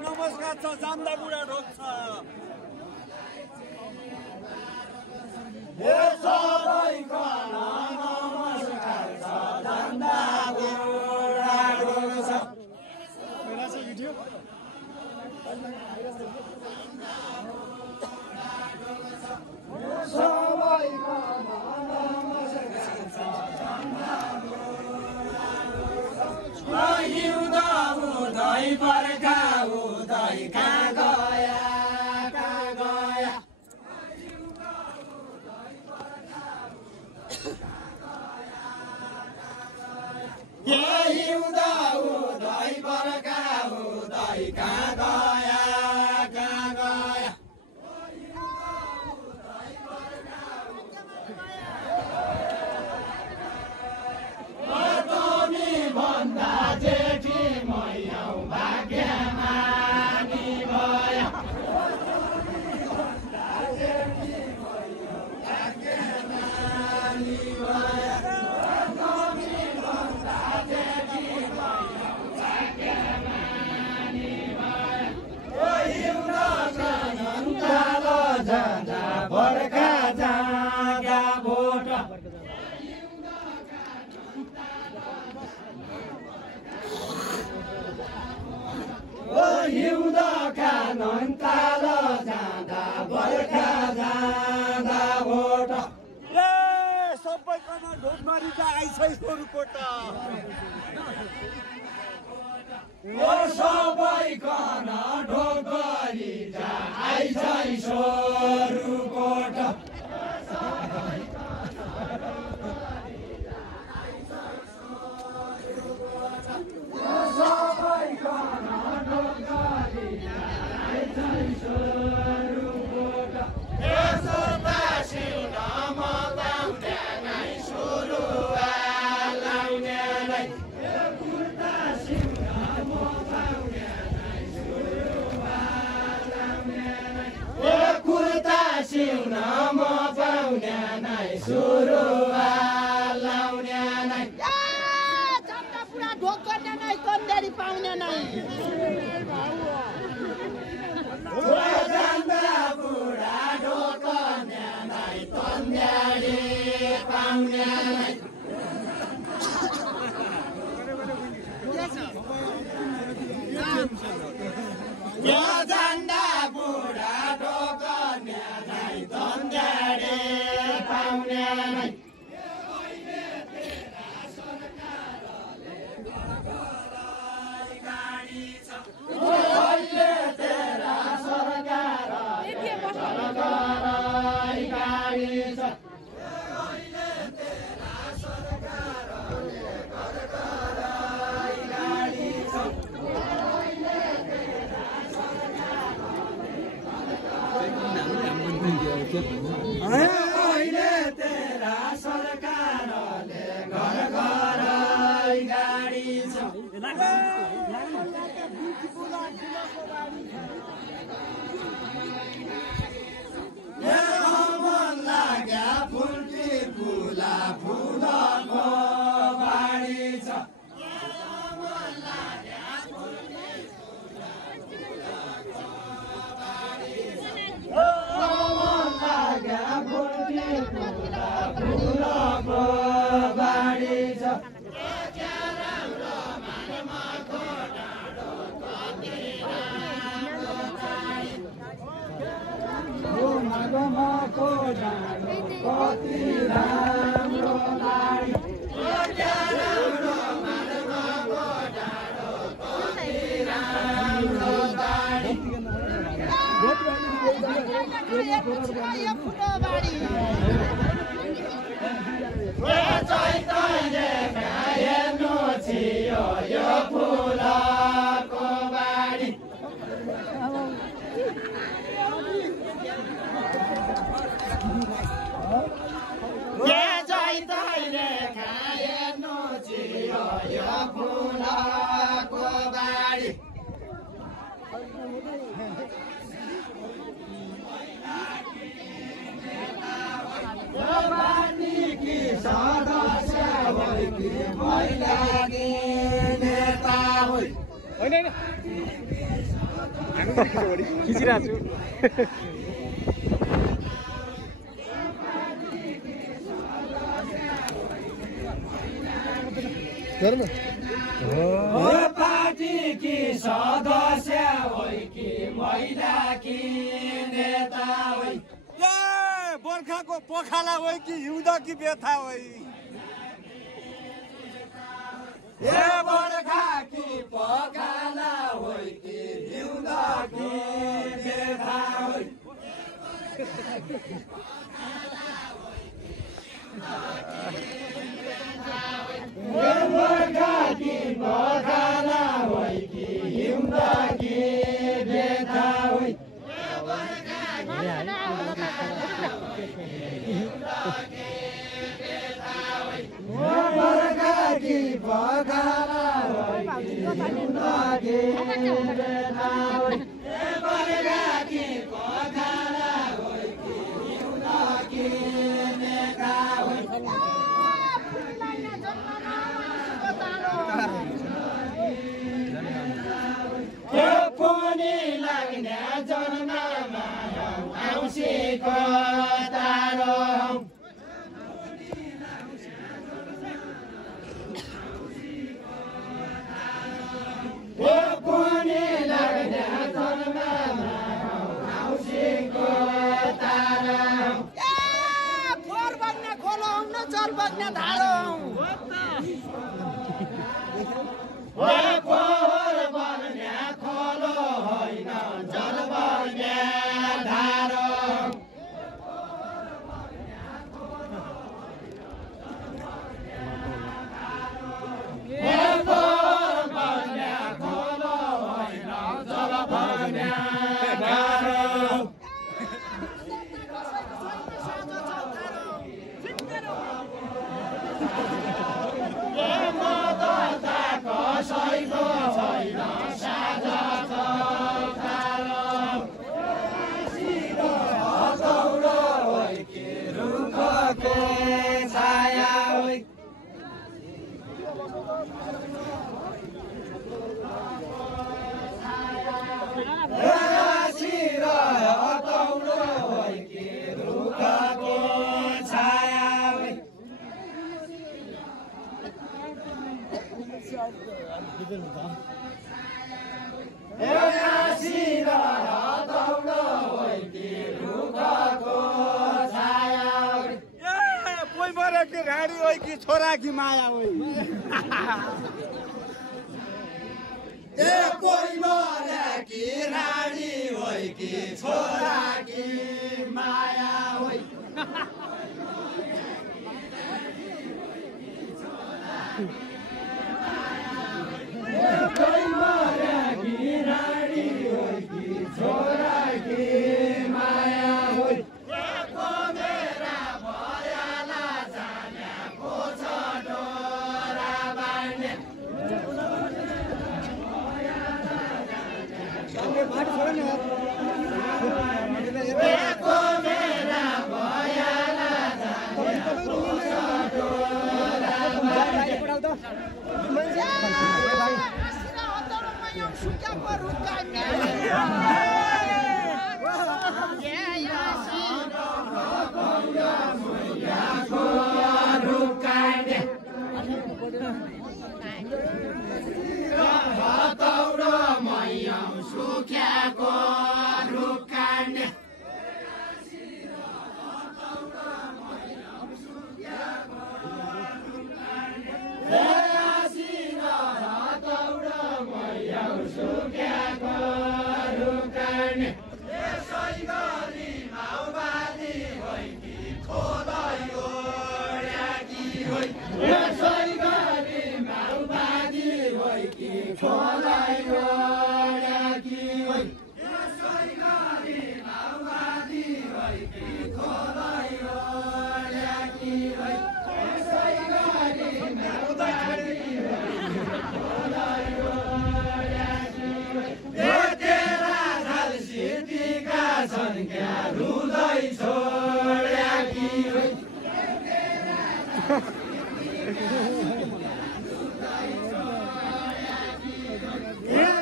नमस्कार छ जान्दा बुढा ढोक छ ए सबैको नमस्कार छ जान्दा बुढा ढोक छ मेरा छ भिडियो सबैको नमस्कार छ जान्दा बुढा ढोक छ हिउँदा उदय बर्खा उदय कहाँ गया हिउँदा उदय बर्खा उदय कहाँ गया तमी भन्दा जेठी मैया भाग्यमानी भया बर्खा जागा भोट हिउँदा कानन ताल जाँदा बर्खा जाँदा भोट सबैजना ढोकमारी त आइछ स्वरूपकोट सबैकन ढोकरी आइछ स्वरूपकोट सबैकन ढोकरी आइछ स्वरूपकोट यसो बासिउन मगाउने नै सुरुवा लाउनेलाई कुर्ता सुरुवा लाउने नै चन्दा पुरा ढोक गर्ने नै तन्देरी पाउने नै चन्दा पुरा ढोक गर्ने नै तन्देरी पाउने नै यो चन्दा पुरा ढोक गर्ने नै तन्देरी पाउने नै अहिले तेरा सरकारले घर घर गाडी छ मन लाग्या फुल्टी फुला फुलको बाडी छ यो फुलको बाडी यो फुलको बाडी सदस्य महिलाकी नेता होइन खिचिरहेको छु पार्टी की सदस्य होइ कि महिला की नेता होइ बर्खाको पखाला होइ कि हिउँद कि बेथा होइ बर्खा की पखाला होइ कि हिउँद कि बेथा होइ बर्खा की पखाला होइ कि हिउँद कि बेथा होइ बर्खा की पखाला होइ कि हिउँद कि बेथा होइ बर्खा की पखाला होइ कि हिउँद कि बेथा होइ यो पनि लाग्ने जन्ममा औँसीको तारो यो पनि लाग्ने जन्ममा औँसीको तारो खोर बग्ने खोलो न जल बग्ने धारो खोर बग्ने खोलो होइन जल बग्ने धारो कोही मरे कि राडी होइ कि छोरा कि माया होइ कोही मरे कि राडी होइ कि छोरा कि माया होइ कोही मरे कि राडी होइ कि छोरा कि माया होइ मेरा भयाला जानेको छ डोरा बाँड्ने मेरा भयाला जानेको छ डोरा सुख्याको रुख काट्ने सुख्याको रुख काट्ने यसै गरी माओवादी होइ कि खोलै ओड्याकी होइ यसै गरी माओवादी होइ कि खोलै ओड्याकी होइ यसै गरी माओवादी होइ कि खोलै ओड्याकी होइ यसै गरी माओवादी होइ कि खोलै ओड्याकी होइ तेरा झल सिद्धिका छन् क्या रुँदै छोड्याकी होइ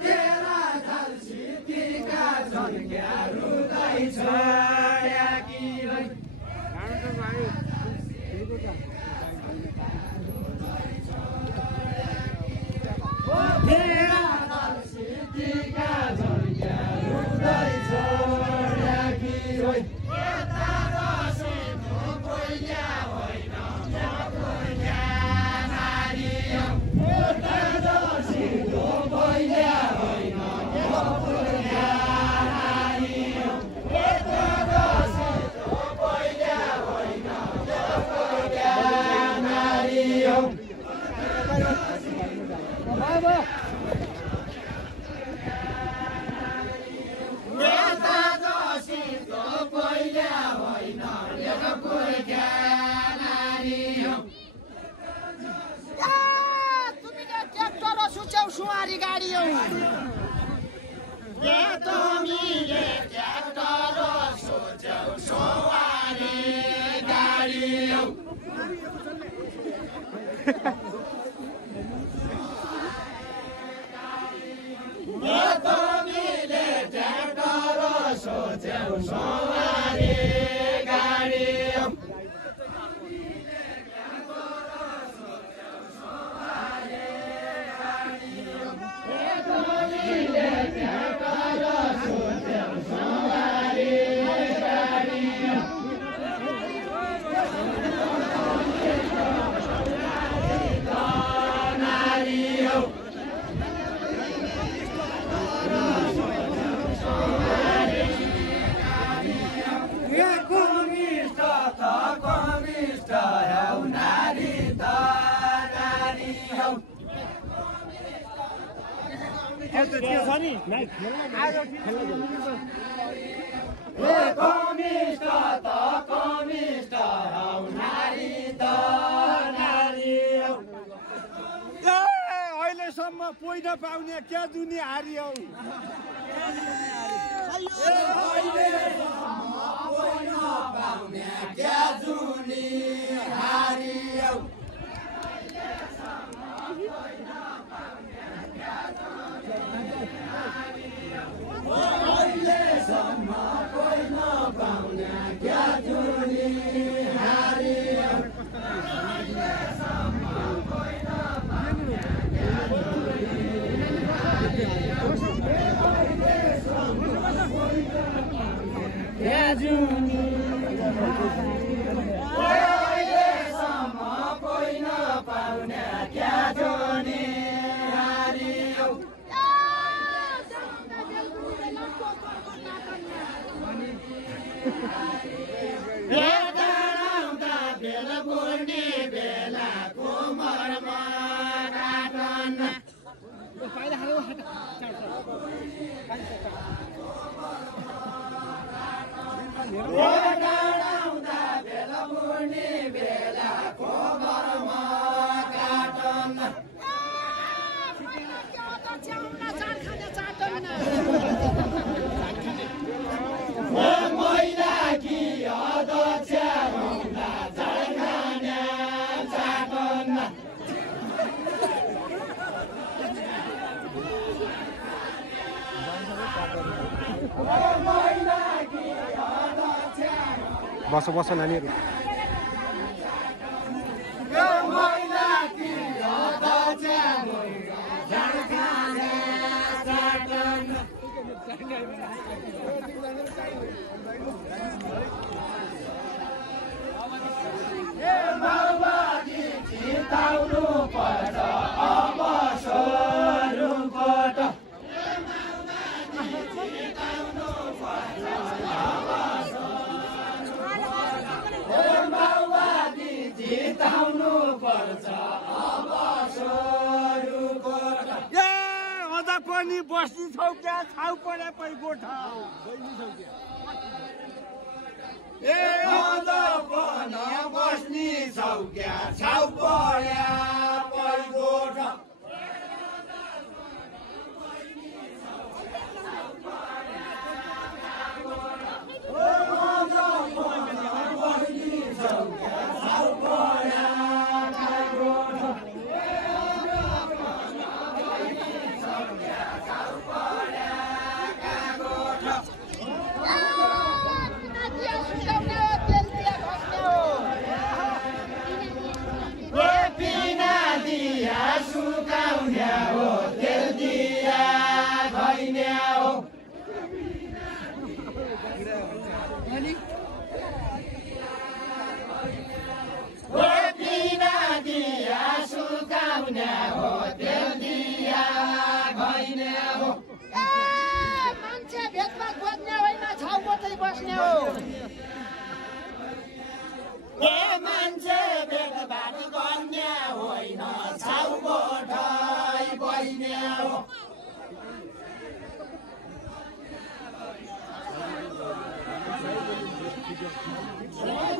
तेरा झल सिद्धिका छन् क्या रुँदै छोड्याकी होइ तेरा झल सिद्धिका छन् क्या रुँदै छोड्याकी होइ यता दसैँ थोपैया होइन थोपैया नारी हौ यता दसैँ थोपैया होइन थोपैया नारी हौ यता दसैँ थोपैया होइन थोपैया नारी हौ यता दसैँ थोपैया होइन थोपैया नारी हौ तुमीले ट्र्याक्टर सुच्याउ सुवारी गाडी हौ तुमीले ट्र्याक्टर सोच्याउ सवारी गाडी हौ तुमीले ट्र्याक्टर सोच्याउ सवारी गाडी हौ तुमीले ट्र्याक्टर सोच्याउ सवारी गाडी हौ नारी हौ कमिस्ट त कमिस्ट हौ नारी त नारी हौ कमिस्ट त कमिस्ट हौ नारी त नारी हौ अहिलेसम्म पोइ नपाउने क्या दुनियाँ हारी हौ पाउने क्या जुनी हारी हौ अहिलेसम्म कोही नपाउने क्या जुनी हारी हौ पुर्ने बेला कुमरमा काटन डाँडाउँदा बेला पुर्ने बेला कुमरमा काटन महिला कि अध्यक्ष हुँदा झड्खाना चाटन महिला कि अध्यक्ष बस नानीहरू महिला कि अध्यक्ष झड्खाना चाटन माओवादी जिताउनु पर्छ अब स्वरूपबाट माओवादी जिताउनु पर्छ अब स्वरूपबाट अझ पनि बस्ने छौ क्या छाउ परे पै गोठा ए अझ पनि बस्ने छौ क्या छाउ पर्या पै गोठा मान्छे भेटभाट गर्ने होइन छाउ गोठाइ बस्ने हो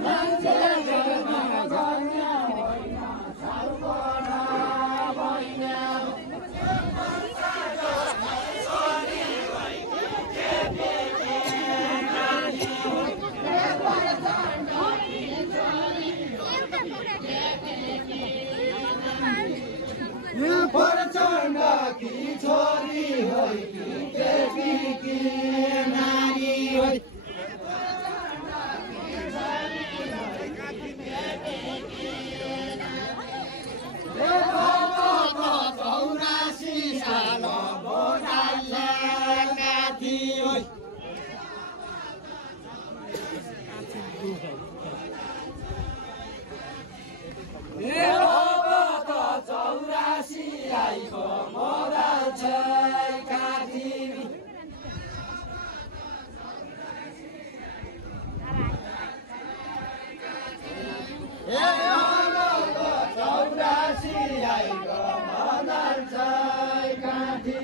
मान्छे भेटभाट गर्ने होइन छाउ गोठाइ बस्ने हो प्रचण्ड की छोरी होइ कि केपी की नारी होइ साल भोटाले काठी होइ आइको मोरा छै काठी आइको मोरा छै काठी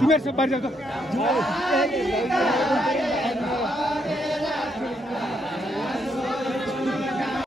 तिमीहरू सब बाहिर जाऊ त